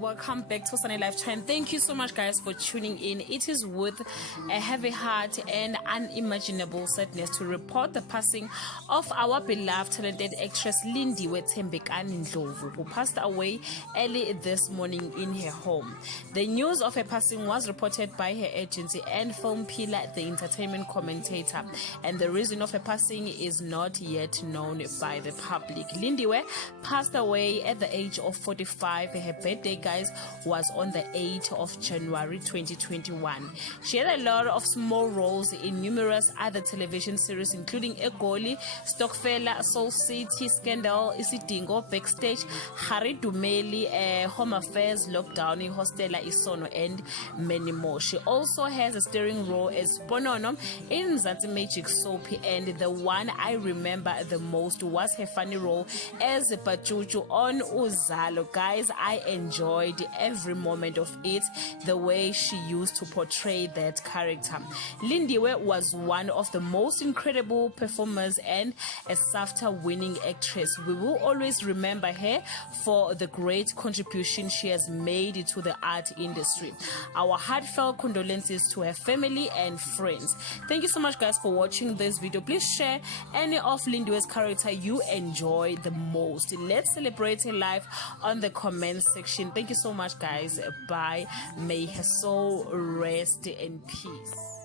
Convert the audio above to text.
welcome back to Sunny Life Time. Thank you so much, guys, for tuning in. It is with a heavy heart and unimaginable sadness to report the passing of our beloved talented actress Lindiwe Thembekani Ndlovu, who passed away early this morning in her home. The news of her passing was reported by her agency and film pillar, the entertainment commentator, and the reason of her passing is not yet known by the public. Lindiwe passed away at the age of 45. Her birthday, guys, was on the 8th of January 2021. She had a lot of small roles in numerous other television series, including Egoli, Stockfella, Soul City, Scandal, Isidingo, Backstage, Harry Dumeli, Home Affairs, Lockdown, Hostela, Isono, and many more. She also has a starring role as Bonono in Mzansi Magic Soap, and the one I remember the most was her funny role as Pachuchu on Uzalo. Guys, I enjoyed every moment of it, the way she used to portray that character. Lindiwe was one of the most incredible performers and a SAFTA-winning actress. We will always remember her for the great contribution she has made to the art industry. Our heartfelt condolences to her family and friends. Thank you so much, guys, for watching this video. Please share any of Lindiwe's character you enjoy the most. Let's celebrate her life on the comment section. Thank you so much, guys. Bye. May her soul rest in peace.